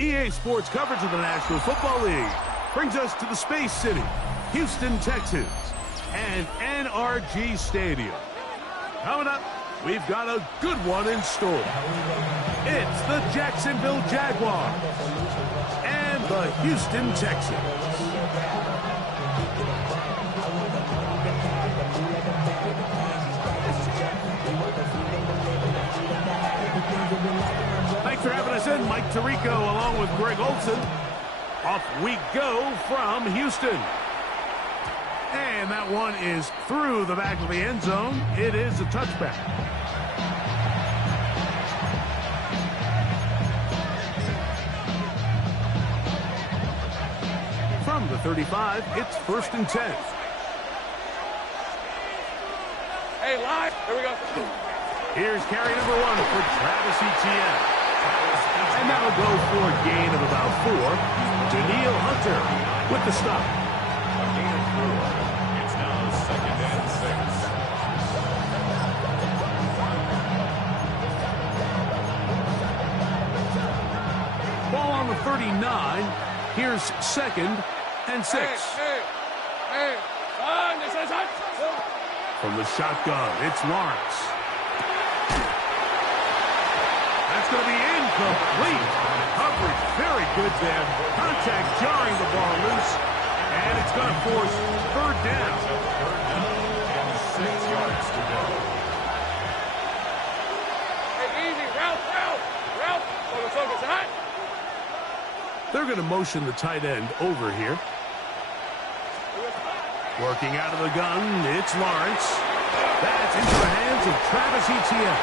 EA Sports coverage of the National Football League brings us to the Space City, Houston, Texas, and NRG Stadium. Coming up, we've got a good one in store. It's the Jacksonville Jaguars and the Houston Texans. Thanks for having us in, Mike Tirico, along with Greg Olson. Off we go from Houston. And that one is through the back of the end zone. It is a touchback. From the 35, it's 1st and 10. Hey, live. Here we go. Here's carry number 1 for Travis Etienne. And that'll go for a gain of about 4. Daniil Hunter with the stop. A gain of 4. It's now 2nd and 6. Ball on the 39. Here's 2nd and 6. Hey. From the shotgun, it's Lawrence. That's going to be incomplete. Coverage very good there. Contact jarring the ball loose. And it's going to force 3rd down. 3rd down and 6 yards to go. Hey, easy. Route. Focus. Hot. They're going to motion the tight end over here. Working out of the gun, it's Lawrence. That's into the hands of Travis Etienne.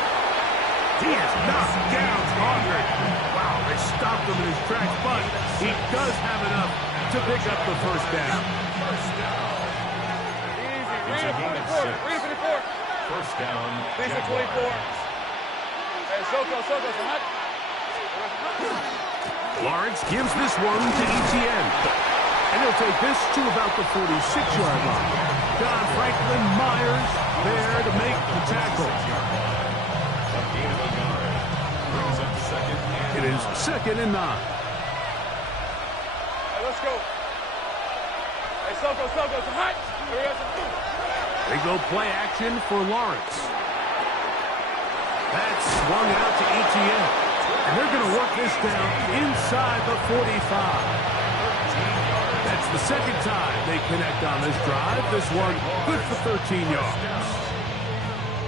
He is knocked down stronger. Wow, they stopped him in his tracks, but he does have enough to pick up the 1st down. Easy. It's a gain of 6. 3-54. 1st down. 3-24. Hey, Soko, hot. Lawrence gives this one to Etienne. And he'll take this to about the 46-yard line. John Franklin Myers there to make the tackle. A gain of a yard. Brings up 2nd and 9. It is 2nd and 9. Hey, let's go. Hey, Soko, hot. Here we go. They go play action for Lawrence. That's swung out to Etienne. And they're going to work this down inside the 45. That's the 2nd time they connect on this drive. This one good for 13 yards.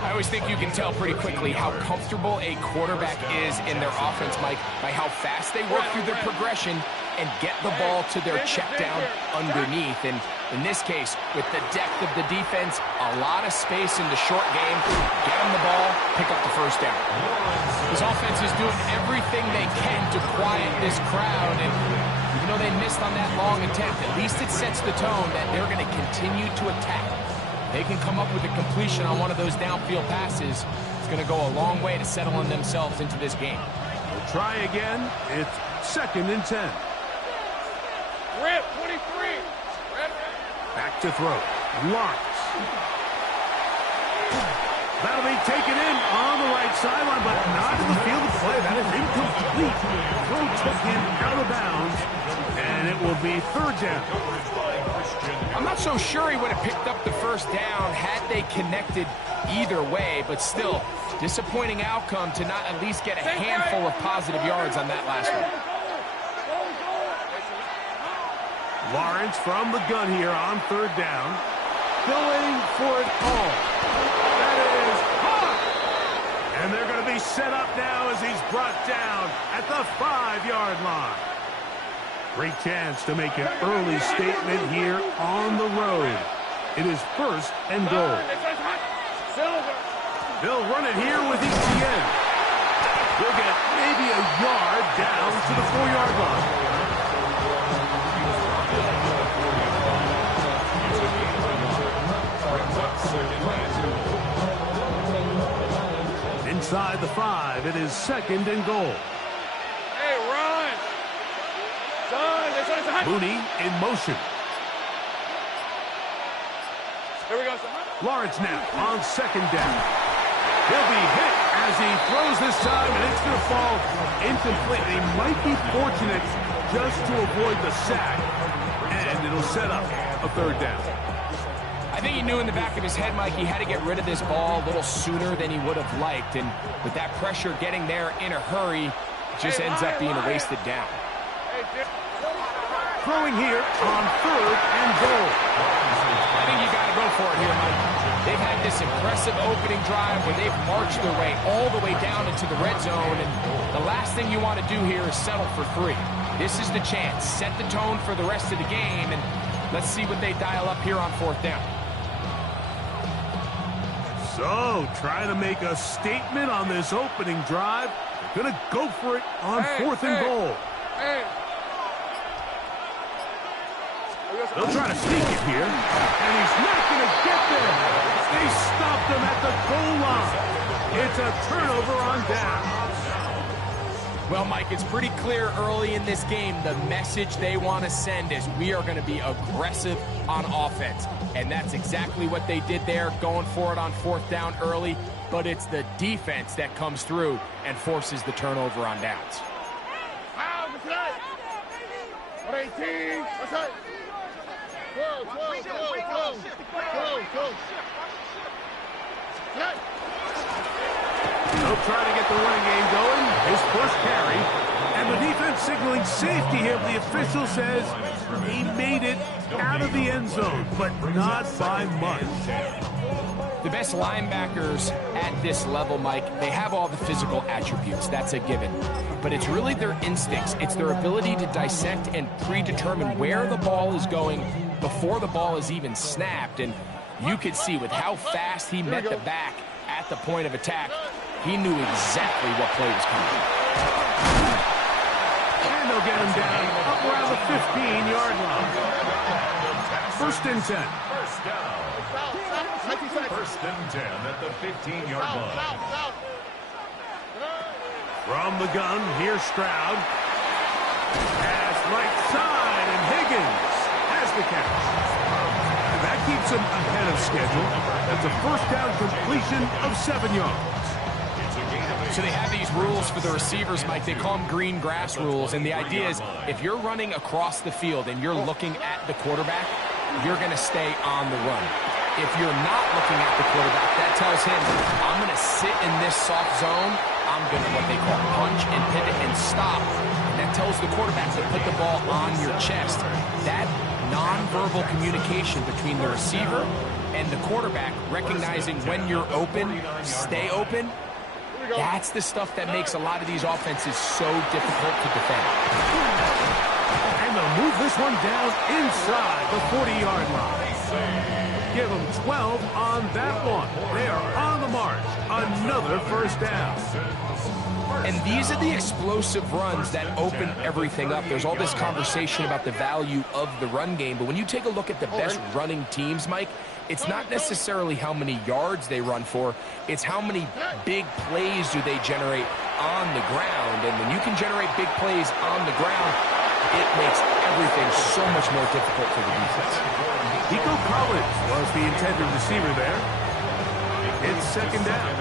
I always think you can tell pretty quickly how comfortable a quarterback is in their offense, Mike, by how fast they work through their progression and get the ball to their check down underneath. And in this case, with the depth of the defense, a lot of space in the short game, get them the ball, pick up the 1st down. This offense is doing everything they can to quiet this crowd, and even though they missed on that long attempt, at least it sets the tone that they're going to continue to attack. They can come up with a completion on one of those downfield passes. It's going to go a long way to settling themselves into this game. We'll try again. It's 2nd and 10. Rip, 23. Back to throw. Lawrence. That'll be taken in on the right sideline, but not in the field of play. That is incomplete. Throw took him out of bounds, and it will be 3rd down. I'm not so sure he would have picked up the 1st down had they connected either way, but still, disappointing outcome to not at least get a handful of positive yards on that last one. Lawrence from the gun here on 3rd down. Going for it all. That is hot. And they're going to be set up now as he's brought down at the 5-yard line. Great chance to make an early statement here on the road. It is 1st and goal. They'll run it here with Etienne. He'll get maybe a yard down to the 4-yard line. inside the 5. It is 2nd and goal. Hey, run! Son, this one is a high. Mooney in motion. Here we go, son. Lawrence now on 2nd down. He'll be hit as he throws this time, and it's going to fall incomplete. They might be fortunate just to avoid the sack, and it'll set up a 3rd down. I think he knew in the back of his head, Mike, he had to get rid of this ball a little sooner than he would have liked, and with that pressure getting there in a hurry, it just ends up being a wasted down. Throwing here on 3rd and goal. I think you got to go for it here, Mike. They've had this impressive opening drive where they've marched their way all the way down into the red zone, and the last thing you want to do here is settle for 3. This is the chance. Set the tone for the rest of the game, and let's see what they dial up here on 4th down. So, trying to make a statement on this opening drive. Gonna go for it on 4th and goal. Hey. They'll try to sneak it here, and he's not going to get there. They stopped him at the goal line. It's a turnover on down. Well, Mike, it's pretty clear early in this game the message they want to send is we are going to be aggressive on offense. And that's exactly what they did there, going for it on 4th down early. But it's the defense that comes through and forces the turnover on downs. 18. What's that? They'll try to get the running game going. His first carry. And the defense signaling safety here. The official says he made it out of the end zone, but not by much. The best linebackers at this level, Mike, they have all the physical attributes. That's a given. But it's really their instincts. It's their ability to dissect and predetermine where the ball is going before the ball is even snapped. And you could see with how fast he met the back at the point of attack, he knew exactly what play was coming. And they'll get him down up around the 15-yard line. 1st and 10. First down. 1st and 10 at the 15-yard line. From the gun, here's Stroud. Pass right side, and Higgins has the catch. And that keeps him ahead of schedule. That's a 1st down completion of 7 yards. So they have these rules for the receivers, Mike. They call them green grass rules. And the idea is if you're running across the field and you're looking at the quarterback, you're going to stay on the run. If you're not looking at the quarterback, that tells him, I'm going to sit in this soft zone. I'm going to what they call punch and pivot and stop. And that tells the quarterback to put the ball on your chest. That nonverbal communication between the receiver and the quarterback, recognizing when you're open, stay open, that's the stuff that makes a lot of these offenses so difficult to defend. And they'll move this one down inside the 40-yard line. Give them 12 on that one. They are on the march. Another 1st down. And these are the explosive runs that open everything up. There's all this conversation about the value of the run game, but when you take a look at the best running teams, Mike, it's not necessarily how many yards they run for, it's how many big plays do they generate on the ground. And when you can generate big plays on the ground, it makes everything so much more difficult for the defense. Nico Collins was the intended receiver there. It's 2nd down.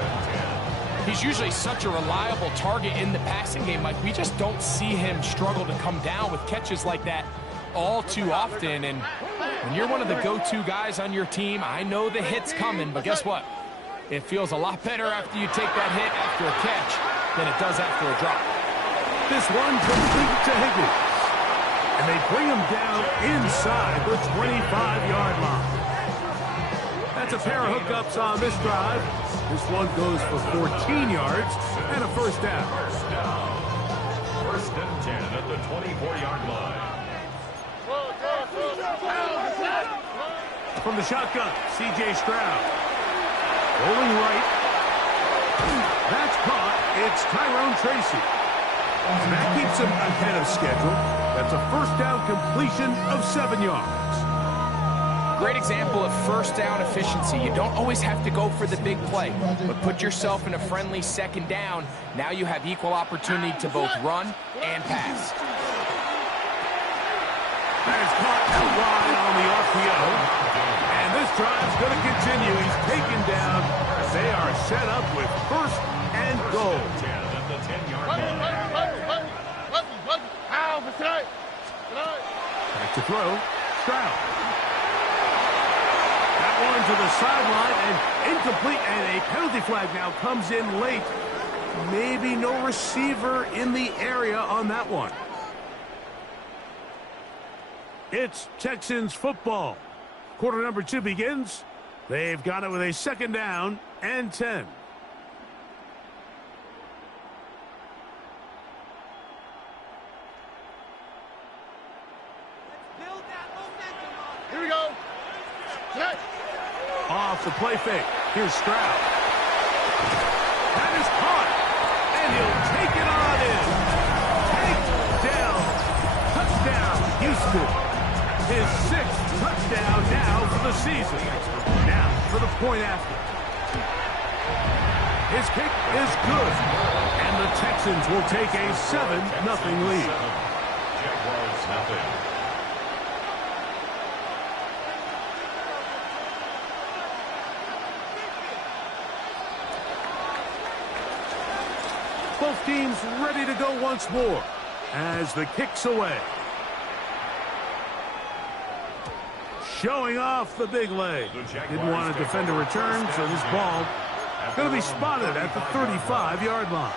He's usually such a reliable target in the passing game, Mike. We just don't see him struggle to come down with catches like that all too often. And when you're one of the go-to guys on your team, I know the hit's coming, but guess what? It feels a lot better after you take that hit after a catch than it does after a drop. This one complete to Higgins. And they bring him down inside the 25-yard line. That's a pair of hookups on this drive. This one goes for 14 yards and a 1st down. 1st and 10 at the 24-yard line. From the shotgun, C.J. Stroud. Rolling right. That's caught. It's Tyrone Tracy. And that keeps him ahead of schedule. That's a 1st down completion of 7 yards. Great example of first down efficiency. You don't always have to go for the big play, but put yourself in a friendly second down. Now you have equal opportunity to both run and pass. That is caught out wide on the RPO. And this drive's going to continue. He's taken down. They are set up with first and goal. 10 at the 10-yard line. Back to throw. Stroud. That one to the sideline and incomplete. And a penalty flag now comes in late. Maybe no receiver in the area on that one. It's Texans football. Quarter number 2 begins. They've got it with a second down and 10. Here we go. Off the play fake. Here's Stroud. That is caught. And he'll take it on in. Takedown. Touchdown, Houston. His 6th touchdown now for the season. Now for the point after. His kick is good. And the Texans will take a 7-0 lead. Jaguars nothing. Both teams ready to go once more as the kick's away. Showing off the big leg. Didn't want to defend a return, so this ball going to be spotted at the 35-yard line.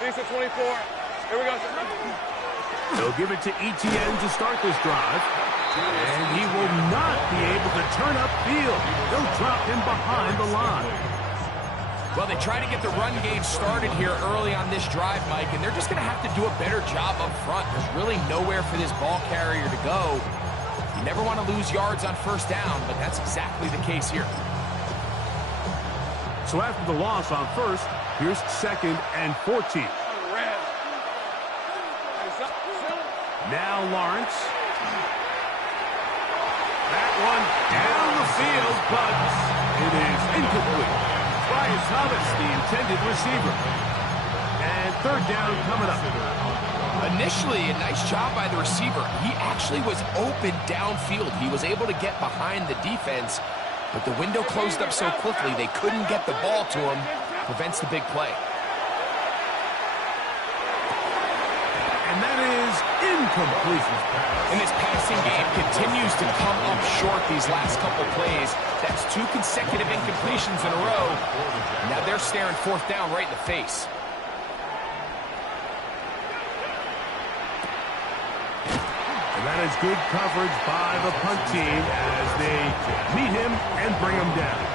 Piece of 24. Here we go. They'll give it to ETN to start this drive. And he will not be able to turn upfield. They'll drop him behind the line. Well, they try to get the run game started here early on this drive, Mike, and they're just going to have to do a better job up front. There's really nowhere for this ball carrier to go. You never want to lose yards on first down, but that's exactly the case here. So after the loss on first, here's 2nd and 14. Now Lawrence. That one down the field, but it is incomplete. Brian Thomas, the intended receiver. And 3rd down coming up. Initially, a nice job by the receiver. He actually was open downfield. He was able to get behind the defense, but the window closed up so quickly they couldn't get the ball to him. Prevents the big play. And that is incomplete. And this passing game continues to come up short these last couple plays. That's 2 consecutive incompletions in a row. Now they're staring 4th down right in the face. And that is good coverage by the punt team as they meet him and bring him down.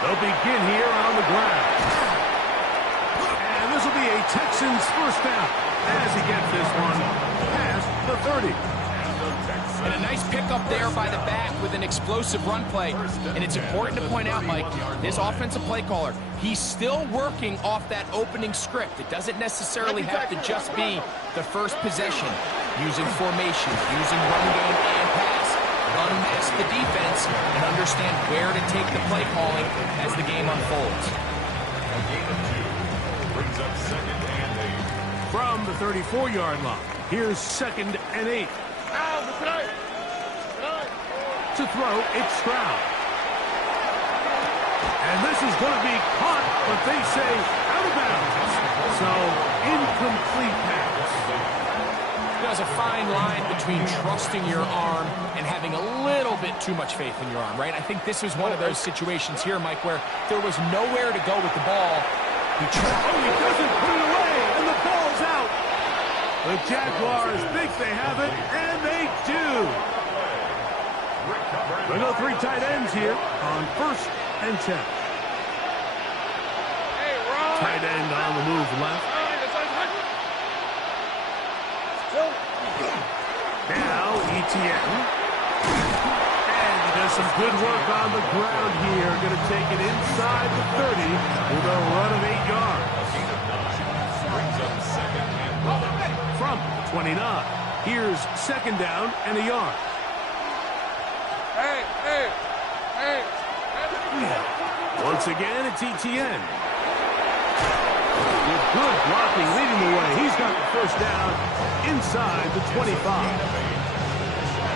They'll begin here on the ground. And this will be a Texans first down as he gets this one past the 30. And a nice pickup there by the back with an explosive run play. And it's important to point out, Mike, this offensive play caller, he's still working off that opening script. It doesn't necessarily have to just be the first possession. Using formation, using run game and pass. Unmask the defense and understand where to take the play calling as the game unfolds. A gain of 2 brings up 2nd and 8. From the 34-yard line, here's 2nd and 8. To throw, it's Stroud. And this is going to be caught, but they say out of bounds. So, incomplete pass. There's a fine line between trusting your arm and having a little bit too much faith in your arm, right? I think this was one of those situations here, Mike, where there was nowhere to go with the ball, He doesn't put it away, and the ball's out. The Jaguars think they have it, and they do. We go 3 tight ends here on 1st and 10. Tight end on the move left. Now ETN. And he does some good work on the ground here. Going to take it inside the 30 with a run of 8 yards. From 29. Here's 2nd down and a yard. Once again, it's ETN. With good blocking leading the way. He's got the 1st down inside the 25.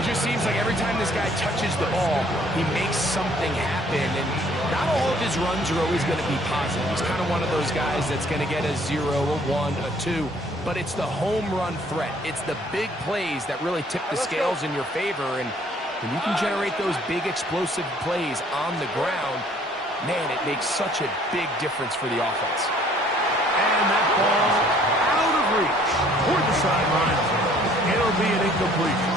It just seems like every time this guy touches the ball, he makes something happen. And not all of his runs are always going to be positive. He's kind of one of those guys that's going to get a 0, a 1, a 2. But it's the home run threat. It's the big plays that really tip the scales in your favor. And when you can generate those big explosive plays on the ground, man, it makes such a big difference for the offense. And that ball out of reach toward the sideline. It'll be an incompletion.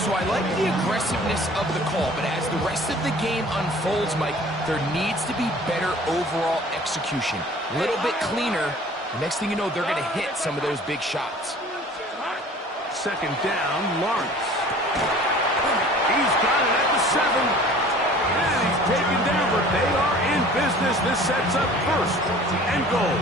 So I like the aggressiveness of the call, but as the rest of the game unfolds, Mike, there needs to be better overall execution. A little bit cleaner. Next thing you know, they're going to hit some of those big shots. 2nd down, Lawrence. He's got it at the 7. And he's taken down, but they are in business. This sets up 1st and goal.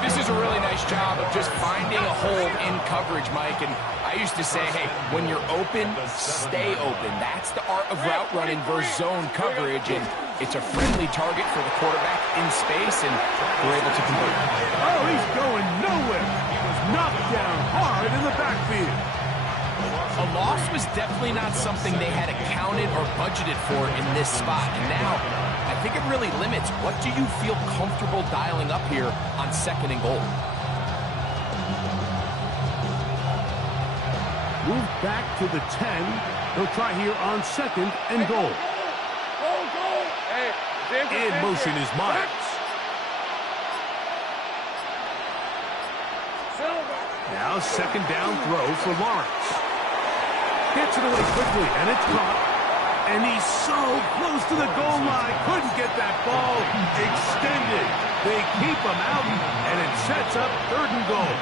This is a really nice job of just finding a hole in coverage, Mike. And I used to say, hey, when you're open, stay open. That's the art of route running versus zone coverage. And it's a friendly target for the quarterback in space, and we're able to convert. Oh, he's going nowhere. He was knocked down hard in the backfield. A loss was definitely not something they had accounted or budgeted for in this spot. And now, I think it really limits what do you feel comfortable dialing up here on 2nd and goal. Move back to the 10. He'll try here on 2nd and goal. In motion is Myers. Now 2nd down throw for Lawrence. Gets it away quickly, and it's caught. And he's so close to the goal line. Couldn't get that ball extended. They keep him out, and it sets up 3rd and goal.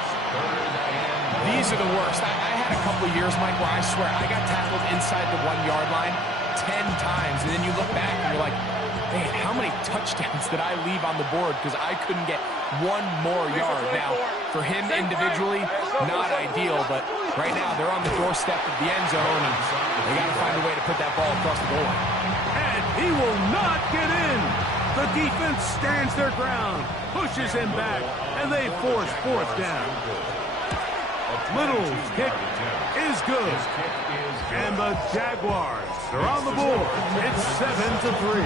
These are the worst. I had a couple of years, Mike, where I swear I got tackled inside the 1-yard line 10 times. And then you look back, and you're like, man, how many touchdowns did I leave on the board because I couldn't get 1 more yard? Now, for him individually, not ideal, but right now they're on the doorstep of the end zone, and they got to find a way to put that ball across the goal line. And he will not get in. The defense stands their ground, pushes him back, and they force 4th down. Little's kick is good. And the Jaguars are on the board. It's 7-3.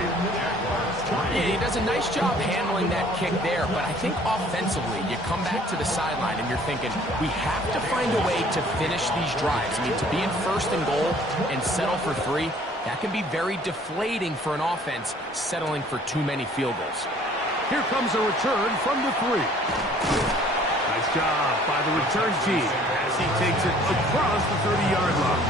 Yeah, he does a nice job handling that kick there, but I think offensively, you come back to the sideline and you're thinking, we have to find a way to finish these drives. I mean, to be in 1st and goal and settle for 3, that can be very deflating for an offense settling for too many field goals. Here comes a return from the 3. Nice job by the return team as he takes it across the 30-yard line.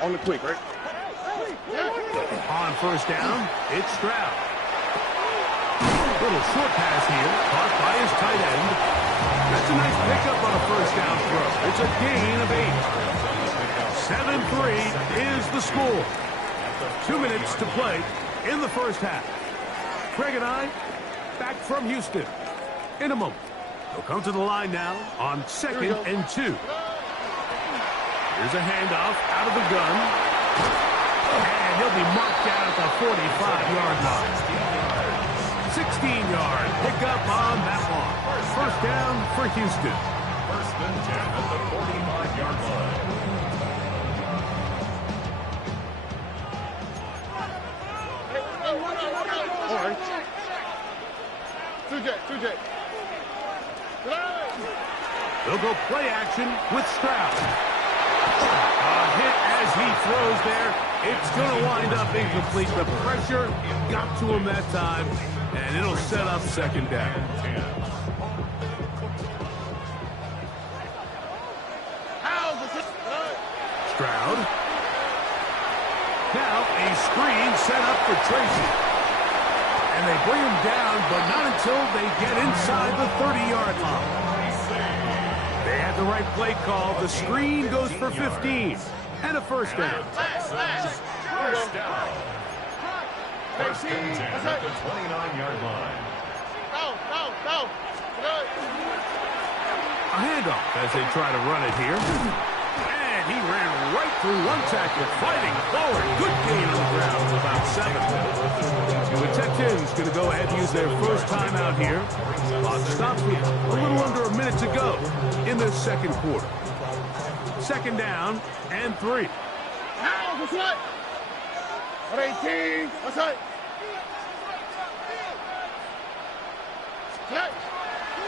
On the quick, right? On 1st down, it's Stroud. Little short pass here, caught by his tight end. That's a nice pickup on a 1st down throw. It's a gain of 8. 7-3 is the score. 2 minutes to play in the 1st half. Craig and I back from Houston in a moment. They'll come to the line now on 2nd and 2. Here's a handoff out of the gun. And he'll be marked down at the 45-yard line. 16-yard pickup on that one. 1st down for Houston. 1st and 10 at the 45-yard line. All right. 2J. They'll go play action with Stroud. A hit as he throws there. It's going to wind up incomplete. The pressure got to him that time, and it'll set up second down. Stroud. Now a screen set up for Tracy. And they bring him down, but not until they get inside the 30-yard line. They had the right play call. The screen goes for 15 and a first down. First down. First and 10 at the 29-yard line. A handoff as they try to run it here. And he ran right through one tackle, fighting forward. Good gain on the ground of about 7. The Texans going to go ahead and use their first timeout here. Clock stopped here. A little under a minute to go in the second quarter. Second down and 3.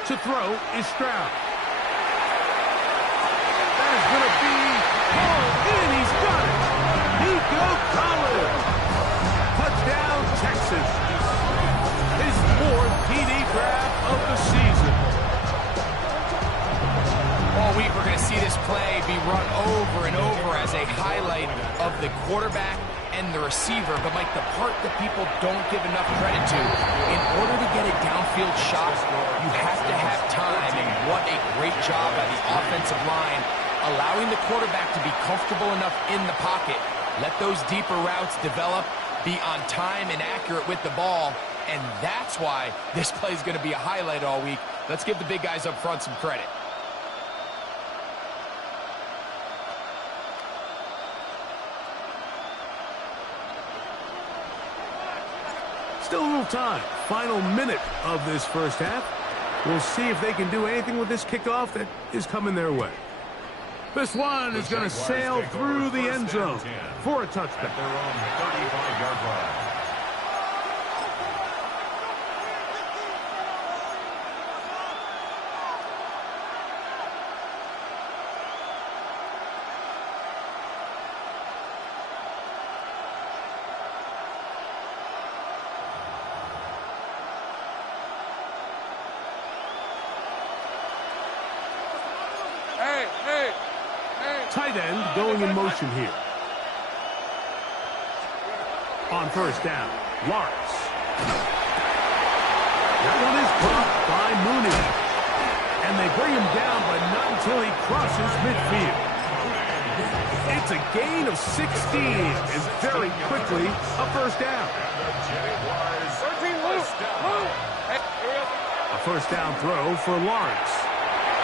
To throw is Stroud. That is going to be hauled in. He's got it. Nico Collins. Touchdown, Texas. His 4th TD grab of the season. All week we're going to see this play be run over and over as a highlight of the quarterback and the receiver. But, Mike, the part that people don't give enough credit to, in order to get a downfield shot, you have to have time. And what a great job by the offensive line, allowing the quarterback to be comfortable enough in the pocket, let those deeper routes develop, be on time and accurate with the ball. And that's why this play is going to be a highlight all week. Let's give the big guys up front some credit. Still a little time. Final minute of this first half. We'll see if they can do anything with this kickoff that is coming their way. This one is going to sail through the end zone for a touchdown. At their own 35-yard line. Tight end going in motion here. On first down, Lawrence. That one is blocked by Mooney. And they bring him down, but not until he crosses midfield. It's a gain of 16, and very quickly a first down. A first down throw for Lawrence.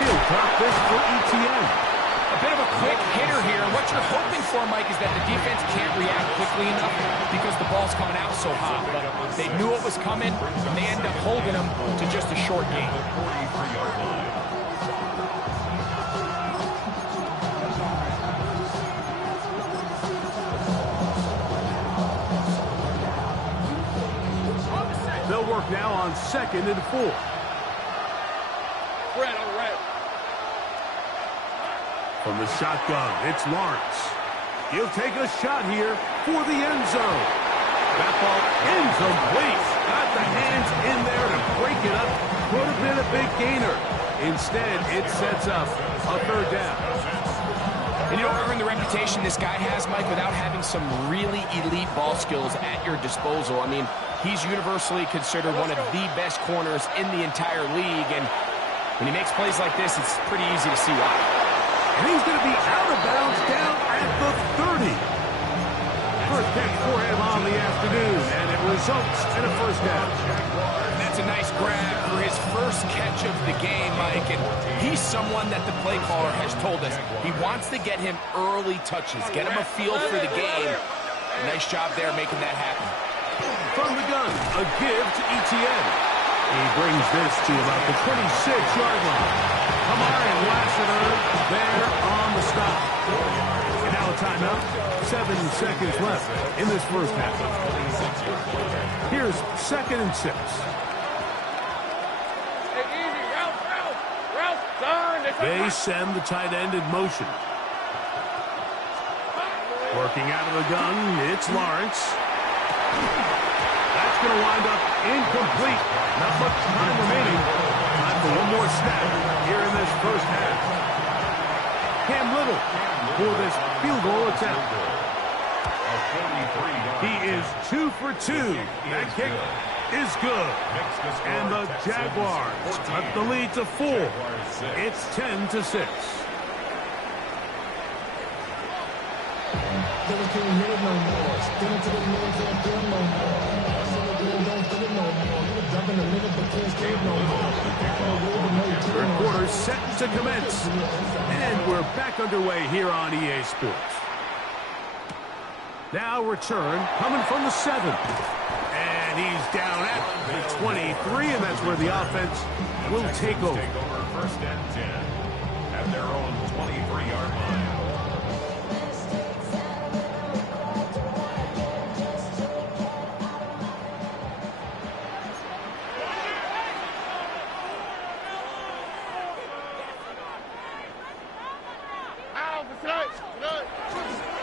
He'll drop this for ETN. A bit of a quick hitter here. What you're hoping for, Mike, is that the defense can't react quickly enough because the ball's coming out so hot. But they knew it was coming, and they end up holding them to just a short gain. They'll work now on 2nd and 4. From the shotgun, it's Lawrence. He'll take a shot here for the end zone. That ball incomplete. Got the hands in there to break it up. Could have been a big gainer. Instead, it sets up a third down. And you don't earn the reputation this guy has, Mike, without having some really elite ball skills at your disposal. I mean, he's universally considered one of the best corners in the entire league. And when he makes plays like this, it's pretty easy to see why. And he's going to be out of bounds down at the 30. First catch for him on the afternoon, and it results in a first down. And that's a nice grab for his first catch of the game, Mike. And he's someone that the play caller has told us he wants to get him early touches, get him a feel for the game. Nice job there making that happen. From the gun, a give to ETN. He brings this to about the 26-yard line. Kamari Lassiter there on the stop. And now a timeout. 7 seconds left in this first half. Here's 2nd and 6. They send the tight end in motion. Working out of the gun, it's Lawrence. That's going to wind up incomplete. Not much time remaining. Time for one more snap here in this first half. Cam Little for this field goal attempt. He is 2 for 2. That kick is good. And the Jaguars cut the lead to 4. It's 10-6. Third quarter set to commence. And we're back underway here on EA Sports. Now return coming from the 7. And he's down at the 23, and that's where the offense will take over. First and 10 at their own 23-yard line.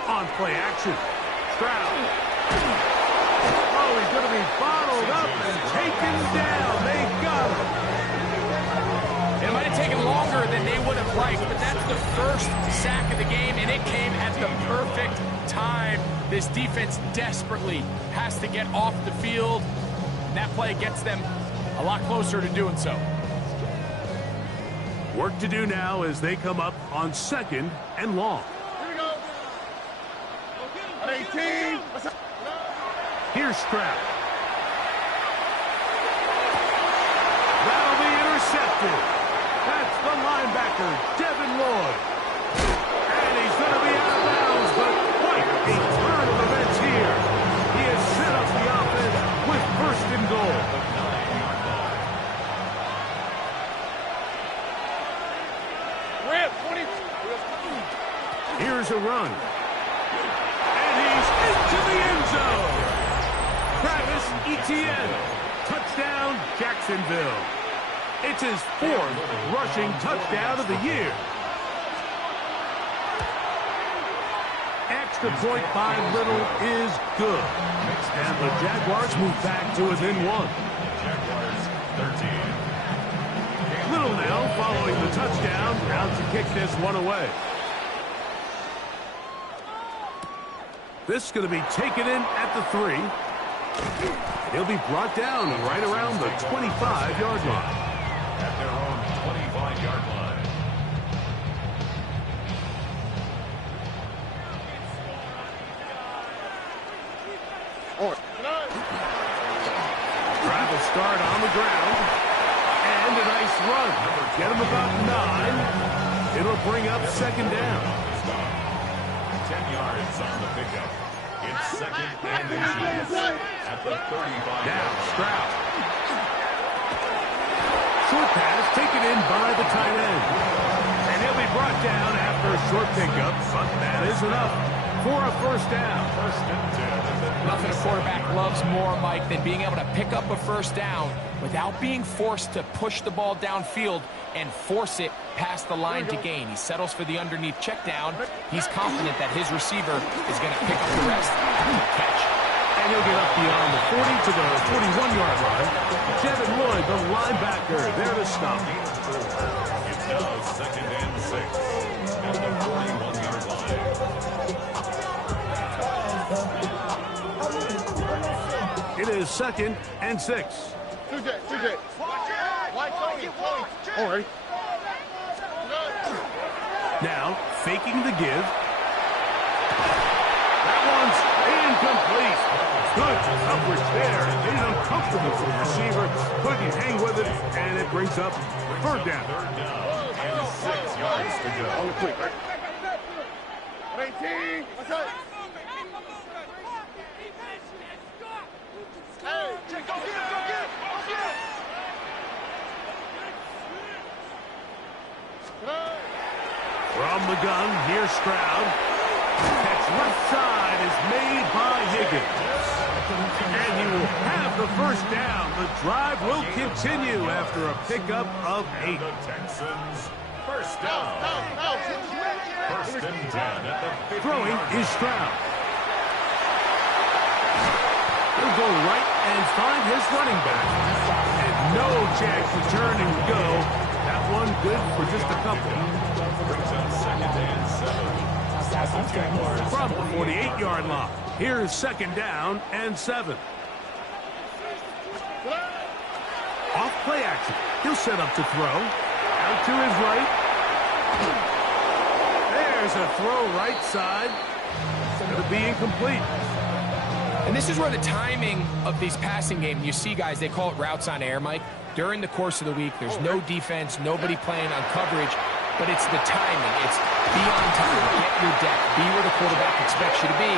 On play action. Stroud. Oh, he's going to be bottled up and taken down. They got him. It might have taken longer than they would have liked, but that's the first sack of the game, and it came at the perfect time. This defense desperately has to get off the field, and that play gets them a lot closer to doing so. Work to do now as they come up on 2nd and long. Here's Stroud. That'll be intercepted. That's the linebacker, Devin Lloyd. And he's going to be out of bounds, but quite a turn of events here. He has set up the offense with 1st and goal. Here's a run. And he's into the end zone. Travis Etienne. Touchdown, Jacksonville. It's his 4th rushing touchdown of the year. Extra point by Little is good. And the Jaguars move back to within 1. Jaguars 13. Little now following the touchdown. Out to kick this one away. This is going to be taken in at the 3. He'll be brought down right around the 25-yard line. At their own 25-yard line. Travel start on the ground. And a nice run. Get him about 9. It'll bring up 2nd down. 10 yards on the pickup. It's 2nd and inches at the 35. Now Stroud. Short pass taken in by the tight end. And he'll be brought down after a short pickup, but that is enough for a 1st down. 1st and 10. Nothing a quarterback loves more, Mike, than being able to pick up a 1st down without being forced to push the ball downfield and force it past the line to gain. He settles for the underneath check down. He's confident that his receiver is going to pick up the rest and catch. And he'll get up beyond the 40 to the 41-yard line. Devin Lloyd, the linebacker, there to stop. It's now 2nd and 6 at the 41-yard line. It is 2nd and 6. All right. Now, faking the give. That one's incomplete. Good coverage there. It is uncomfortable for the receiver. Couldn't hang with it, and it brings up 3rd down. 3rd down and 6 yards to go. On the quick. 18. What's up? Hey, go get him. From the gun, here's Stroud. Catch left side is made by Higgins. And he will have the 1st down. The drive will continue after a pickup of 8. The Texans First down. First and 10 at the 50. Throwing is Stroud. He'll go right and find his running back. And no chance to turn and go. That one good for just a couple. Brings up second and 7. From the 48-yard line. Here's second down and 7. Off play action. He'll set up to throw. Out to his right. There's a throw right side. It's going to be incomplete. And this is where the timing of these passing games, you see guys, they call it routes on air, Mike. During the course of the week, there's no defense, nobody playing on coverage, but it's the timing. It's be on time, get your depth, be where the quarterback expects you to be,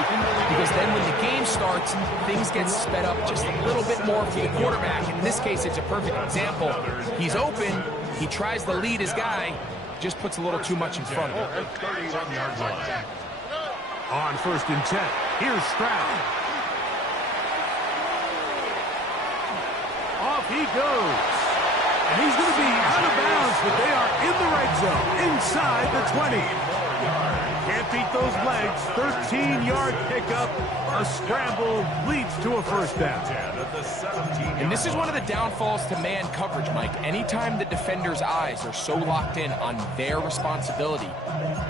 because then when the game starts, things get sped up just a little bit more for the quarterback. In this case, it's a perfect example. He's open, he tries to lead his guy, just puts a little too much in front of him. On first and 10, here's Stroud. Off he goes. And he's going to be out of bounds, but they are in the red zone, inside the 20. Can't beat those legs. 13-yard pickup. A scramble leads to a first down. And this is one of the downfalls to man coverage, Mike. Anytime the defender's eyes are so locked in on their responsibility,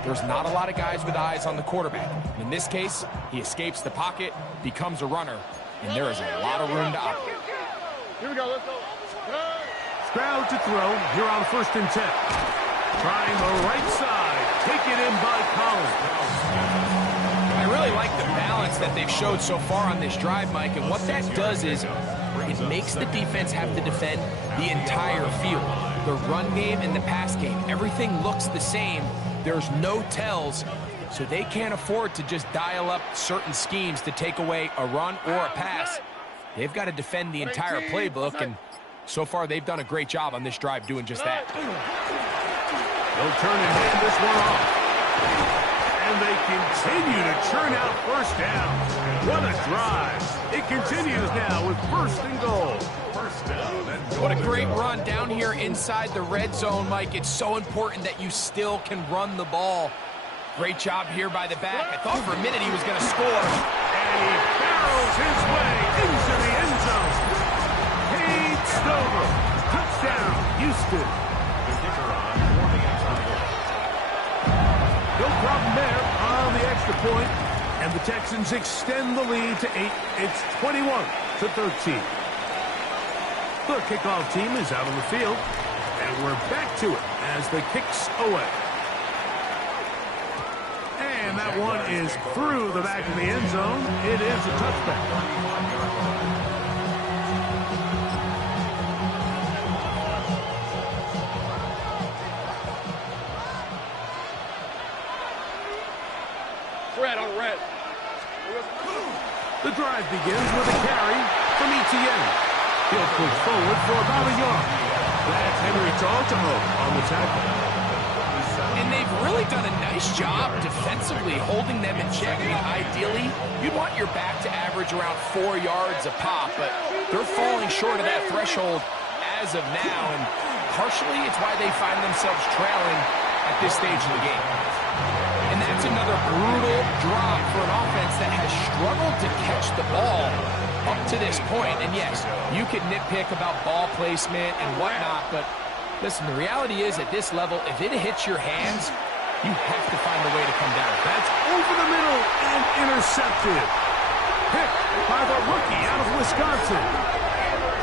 there's not a lot of guys with eyes on the quarterback. In this case, he escapes the pocket, becomes a runner, and there is a lot of room to operate. Here we go, let's go. Stroud to throw here on first and 10. Trying the right side. Taken in by Collins. I really like the balance that they've showed so far on this drive, Mike, and what that does is it makes the defense have to defend the entire field. The run game and the pass game, everything looks the same. There's no tells, so they can't afford to just dial up certain schemes to take away a run or a pass. They've got to defend the entire playbook, and so far they've done a great job on this drive doing just that. They'll turn and hand this one off. And they continue to churn out first down. What a drive. It continues now with first and goal. First down and What a great run down here inside the red zone, Mike. It's so important that you still can run the ball. Great job here by the back. I thought for a minute he was going to score. And he barrels his way into the end zone. Cade Stover. Touchdown, Houston. the kicker on for the extra point. No problem there on the extra point. And the Texans extend the lead to 8. It's 21-13. The kickoff team is out on the field. And we're back to it as the kicks away. And that one is through the back of the end zone. It is a touchback. Red on red. The drive begins with a carry from Etienne. He'll push forward for about a yard. That's Henry Talto on the tackle. And they've really done a nice job defensively holding them in check. I mean, ideally, you'd want your back to average around 4 yards a pop, but they're falling short of that threshold as of now, and partially it's why they find themselves trailing at this stage of the game. And that's another brutal drop for an offense that has struggled to catch the ball up to this point. And yes, you can nitpick about ball placement and whatnot, but listen, the reality is at this level, if it hits your hands, you have to find a way to come down. That's over the middle and intercepted. Picked by the rookie out of Wisconsin.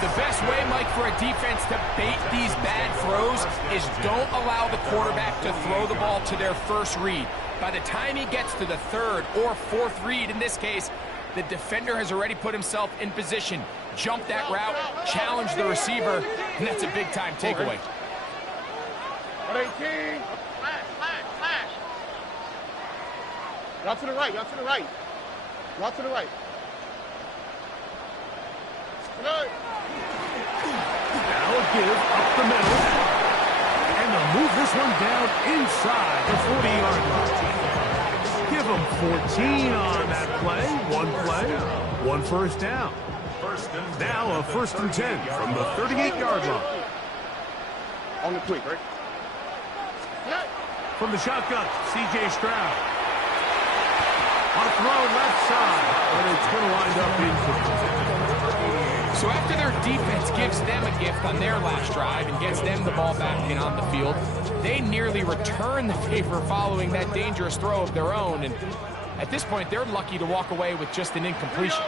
The best way, Mike, for a defense to bait these bad throws is don't allow the quarterback to throw the ball to their first read. By the time he gets to the third or fourth read, in this case, the defender has already put himself in position, jump that route, challenge the receiver, and that's a big-time takeaway. 18. Flash. Route to the right, route to the right. Route to the right. Good. Now a give up the middle. And they'll move this one down inside the 40-yard line. Give them 14 on that play. One first down. Now a first and 10 from the 38-yard line. On the quick, right? From the shotgun, C.J. Stroud. On a throw left side, and it's going to wind up incomplete. So after their defense gives them a gift on their last drive and gets them the ball back in on the field, they nearly return the favor following that dangerous throw of their own. And at this point, they're lucky to walk away with just an incompletion.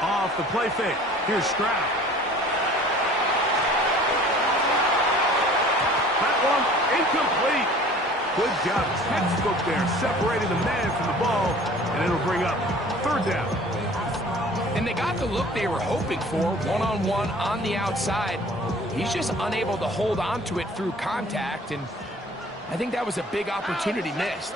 Off the play fake. Here's Stroud. That one incomplete. Good job. Textbook there, separating the man from the ball, and it'll bring up third down. And they got the look they were hoping for, one-on-one on the outside. He's just unable to hold on to it through contact, and I think that was a big opportunity missed.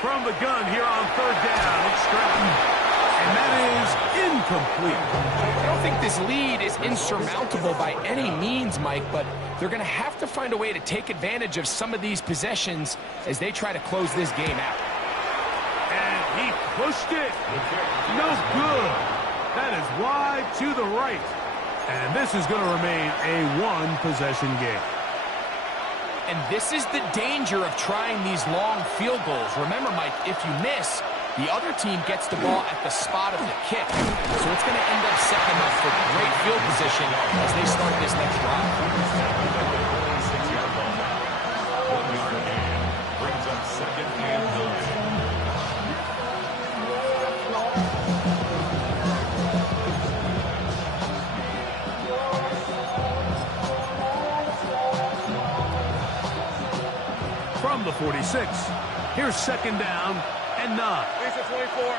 From the gun here on third down, it's Stroud. And that is incomplete. I don't think this lead is insurmountable by any means, Mike, but they're going to have to find a way to take advantage of some of these possessions as they try to close this game out. And he pushed it. No good. That is wide to the right. And this is going to remain a one-possession game. And this is the danger of trying these long field goals. Remember, Mike, if you miss, the other team gets the ball at the spot of the kick. So it's going to end up setting them up for great field position as they start this next drive. 6-yard ball. 1-yard gain. Brings up 2nd and 9. From the 46, here's 2nd down and 9. Lisa 24.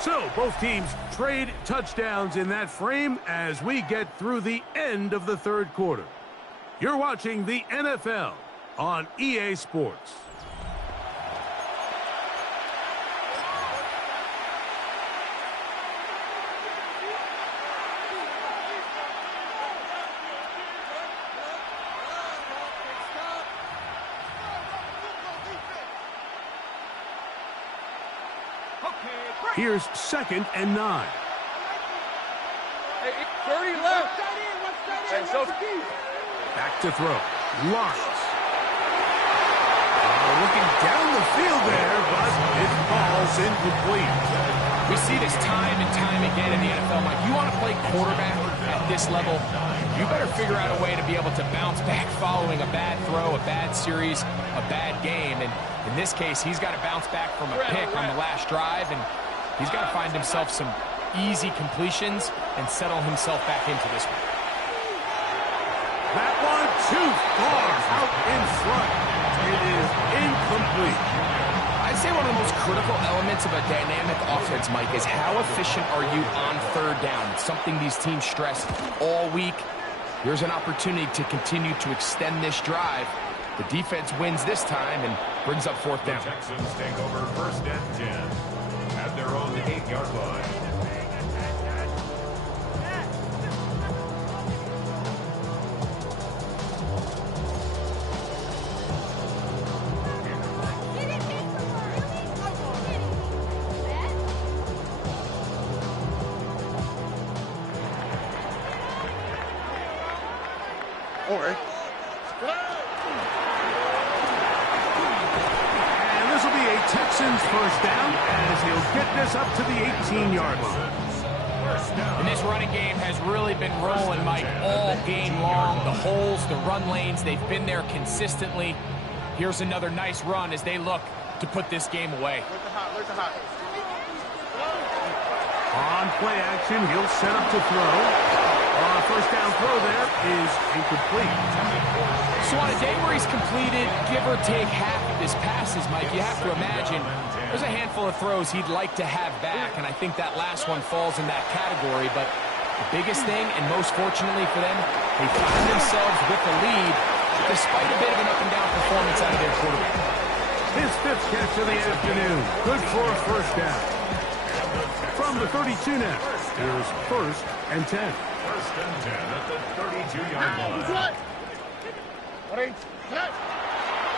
So both teams trade touchdowns in that frame as we get through the end of the third quarter. You're watching the NFL on EA Sports. Here's 2nd and 9. Hey, 30 left. Hey, so Back to throw. Lawrence. Looking down the field there, but it falls incomplete. We see this time and time again in the NFL, Mike. You want to play quarterback at this level, you better figure out a way to be able to bounce back following a bad throw, a bad series, a bad game. And in this case, he's got to bounce back from a pick on the last drive, and he's got to find himself some easy completions and settle himself back into this one. That one too far out in front. It is incomplete. I'd say one of the most critical elements of a dynamic offense, Mike, is how efficient are you on third down? It's something these teams stress all week. Here's an opportunity to continue to extend this drive. The defense wins this time and brings up 4th down. The Texans take over 1st and 10 at their own 8-yard line. Okay. And this will be a Texans 1st down as he'll get this up to the 18-yard line. And this running game has really been rolling, Mike, all game long. The holes, the run lanes, they've been there consistently. Here's another nice run as they look to put this game away. Where's the hot? On play action, he'll set up to throw. 1st down throw there is incomplete. So on a day where he's completed, give or take half of his passes, Mike, you have to imagine there's a handful of throws he'd like to have back, and I think that last one falls in that category. But the biggest thing, and most fortunately for them, they find themselves with the lead despite a bit of an up-and-down performance out of their quarterback. His 5th catch of the afternoon. Good for a 1st down. From the 32 now, here's 1st and 10. 1st and 10 at the 32-yard line.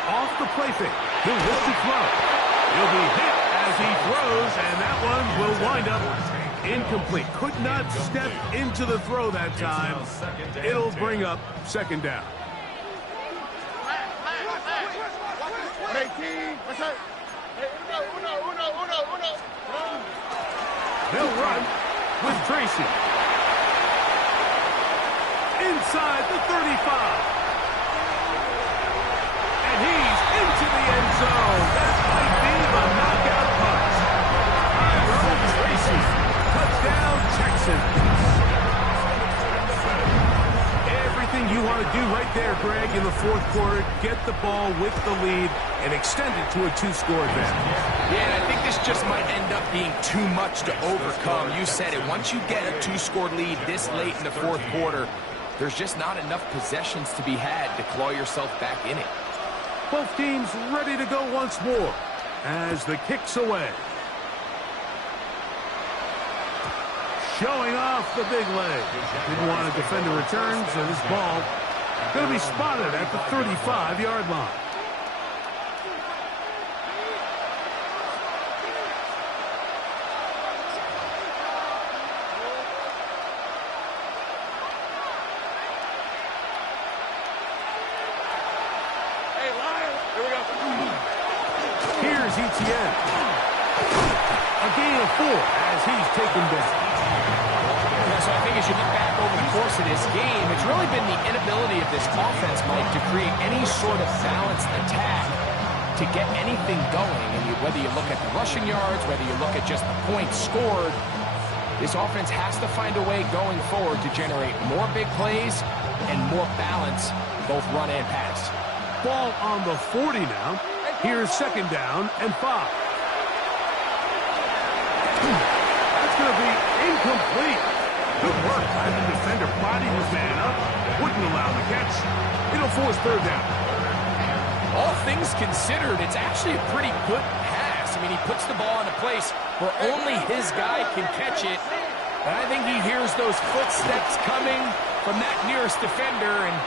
Off the play fake. He'll lift to throw. He'll be hit as he throws, and that one will wind up Incomplete. Could not step into the throw that time. It'll bring up second down. They'll run with Tracy. Inside the 35. And he's into the end zone. That might be the knockout punch. Tracy. Touchdown, Texans. Everything you want to do right there, Greg, in the fourth quarter, get the ball with the lead and extend it to a two-score advantage. Yeah, and I think this just might end up being too much to overcome. You said it. Once you get a two-score lead this late in the fourth quarter, there's just not enough possessions to be had to claw yourself back in it. Both teams ready to go once more as the kick's away. Showing off the big leg. Didn't want to defend a return, so this ball going to be spotted at the 35-yard line. Hey, Lion. Here we go. Here's ETN. A gain of 4 as he's taken down. So I think as you look back over the course of this game, it's really been the inability of this offense, Mike, to create any sort of balanced attack to get anything going. And whether you look at the rushing yards, whether you look at just the points scored, this offense has to find a way going forward to generate more big plays and more balance, both run and pass. Ball on the 40 now. Here's second down and 5. That's going to be incomplete. Good work by the defender. Bodied his man up. Wouldn't allow the catch. It'll force third down. All things considered, it's actually a pretty good pass. I mean, he puts the ball in a place where only his guy can catch it. And I think he hears those footsteps coming from that nearest defender, and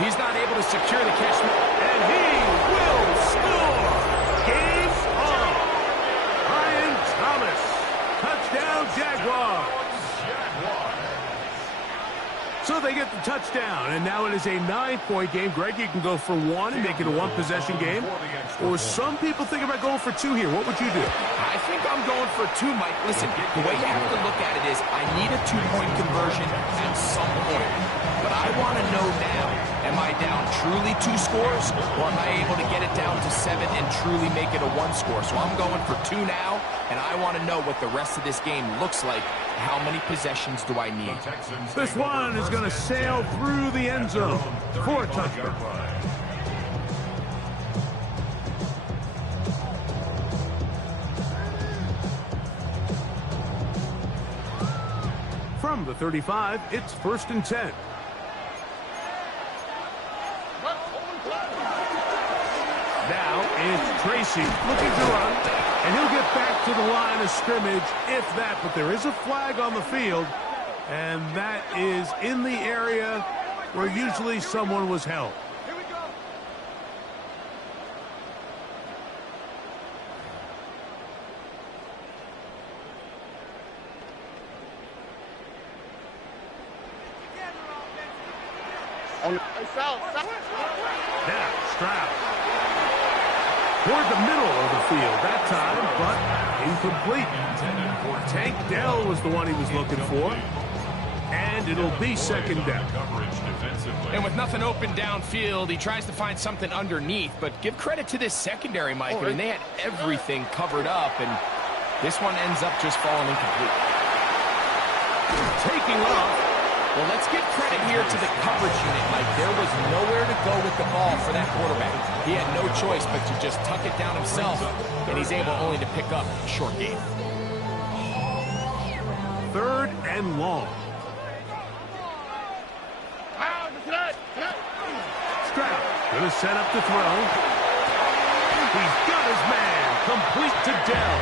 he's not able to secure the catch. And he will score. Game on. Ryan Thomas. Touchdown, Jaguars. So they get the touchdown, and now it is a 9-point game. Greg, you can go for 1 and make it a one-possession game. Or some people think about going for 2 here. What would you do? I think I'm going for 2, Mike. Listen, the way you have to look at it is I need a 2-point conversion at some point. But I want to know now, am I down truly 2 scores, or am I able to get it down to 7 and truly make it a 1 score? So I'm going for 2 now, and I want to know what the rest of this game looks like. How many possessions do I need? This one is going to sail through the end zone for a touchdown. From the 35, it's 1st and 10. Now it's Tracy looking to run, and he'll get back to the line of scrimmage, if that. But there is a flag on the field, and that is in the area where usually someone was held. Now Stroud toward the middle of the field that time, but incomplete. Tank Dell was the one he was looking for, and it'll be second down. And with nothing open downfield, he tries to find something underneath, but give credit to this secondary, Mike. I mean, they had everything covered up, and this one ends up just falling incomplete. Taking off. Well, let's give credit here to the coverage unit, Mike. There was nowhere to go with the ball for that quarterback. He had no choice but to just tuck it down himself, and he's able only to pick up a short gain. 3rd and long. Stroud gonna set up the throw. He's got his man, complete to Dell.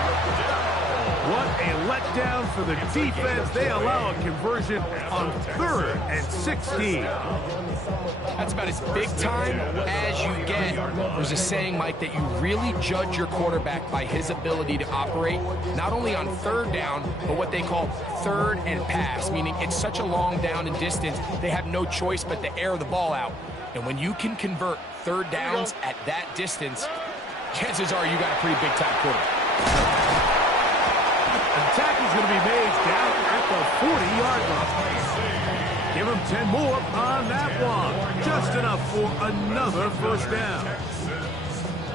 What a letdown for the defense. They allow a conversion on 3rd and 16. That's about as big time as you get. There's a saying, Mike, that you really judge your quarterback by his ability to operate, not only on 3rd down, but what they call 3rd and pass, meaning it's such a long down and distance, they have no choice but to air the ball out. And when you can convert 3rd downs at that distance, chances are you got a pretty big-time quarterback. Attack is going to be made down at the 40-yard line. Give him 10 more on that one. Just enough for another first down.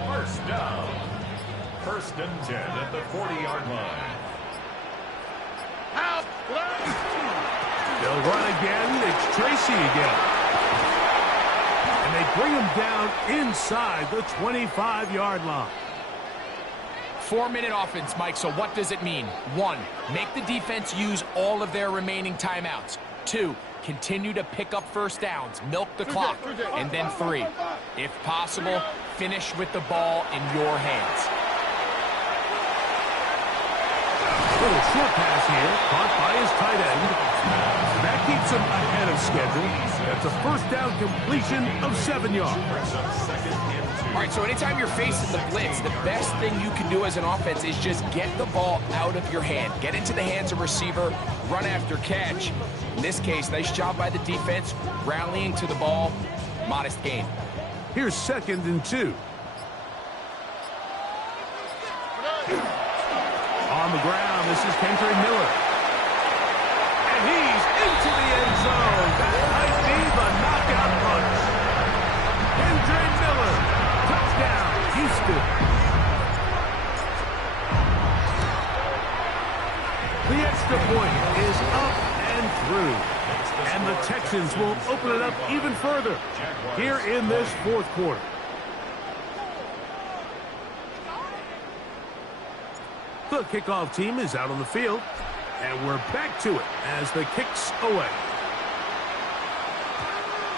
First down. 1st and 10 at the 40-yard line. They'll run again. It's Tracy again. And they bring him down inside the 25-yard line. 4-minute offense, Mike, so what does it mean? 1, make the defense use all of their remaining timeouts. 2, continue to pick up first downs, milk the clock. And then 3, if possible, finish with the ball in your hands. Little short pass here, caught by his tight end. That keeps him ahead of schedule. That's a first down completion of 7 yards. All right, so anytime you're facing the blitz, the best thing you can do as an offense is just get the ball out of your hand. Get into the hands of receiver, run after catch. In this case, nice job by the defense, rallying to the ball. Modest gain. Here's 2nd and 2. On the ground, this is Kendrick Miller. And he's into the end zone. That might be the knockout punch. Kendrick Miller. Touchdown, Houston. The extra point is up and through. And the Texans will open it up even further here in this 4th quarter. The kickoff team is out on the field, and we're back to it as the kick's away.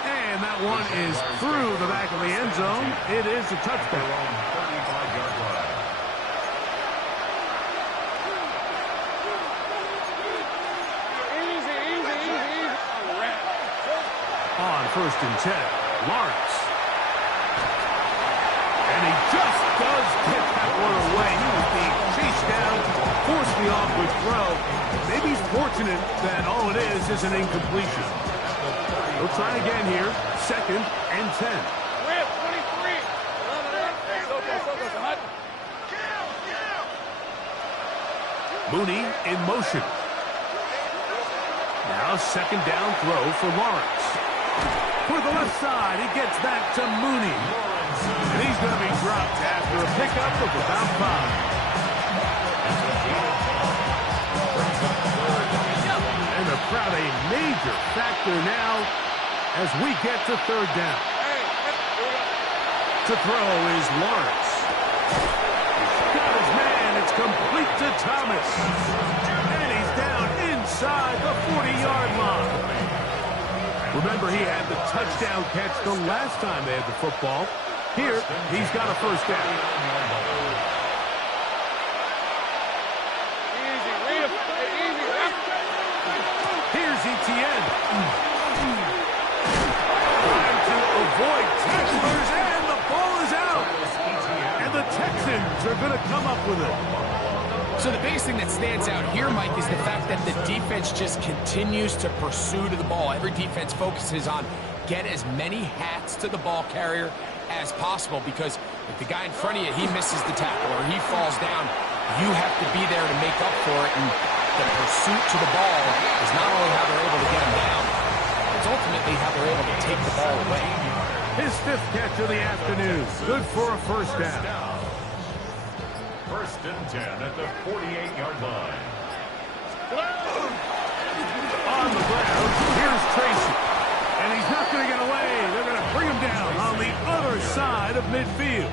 And that one is through the back of the end zone. It is a touchdown. 35-yard line. Easy. On 1st and 10, Lawrence. And he just does get that one away. He was being chased down, forced the awkward throw. Maybe he's fortunate that all it is an incompletion. We'll try again here. 2nd and 10. Rip, 23. Mooney in motion. Now 2nd down throw for Lawrence. For the left side, he gets that to Mooney. And he's going to be dropped after a pickup of about 5. And the crowd a major factor now as we get to 3rd down. To throw is Lawrence. He's got his man. It's complete to Thomas. And he's down inside the 40-yard line. Remember, he had the touchdown catch the last time they had the football. Here, he's got a first down. Here's Etienne. Trying to avoid tacklers, and the ball is out. And the Texans are going to come up with it. So the biggest thing that stands out here, Mike, is the fact that the defense just continues to pursue to the ball. Every defense focuses on get as many hats to the ball carrier as possible, because if the guy in front of you, he misses the tackle or he falls down, you have to be there to make up for it. And the pursuit to the ball is not only how they're able to get him down, it's ultimately how they're able to take the ball away. His 5th catch of the afternoon. Good for a first down. 1st and 10 at the 48-yard line. On the ground, here's Tracy. And he's not going to get away. They're going to bring him down on the other side of midfield.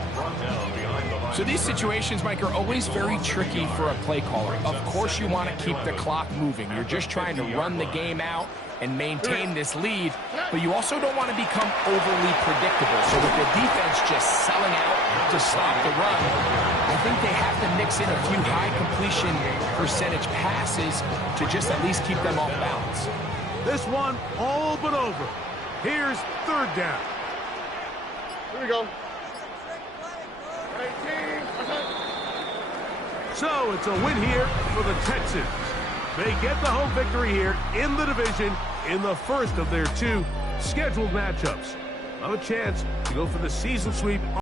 So these situations, Mike, are always very tricky for a play caller. Of course you want to keep the clock moving. You're just trying to run the game out and maintain this lead, but you also don't want to become overly predictable. So with the defense just selling out to stop the run, I think they have to mix in a few high completion percentage passes to just at least keep them off balance. This one all but over. Here's third down. Here we go. So it's a win here for the Texans. They get the home victory here in the division in the first of their 2 scheduled matchups. Have a chance to go for the season sweep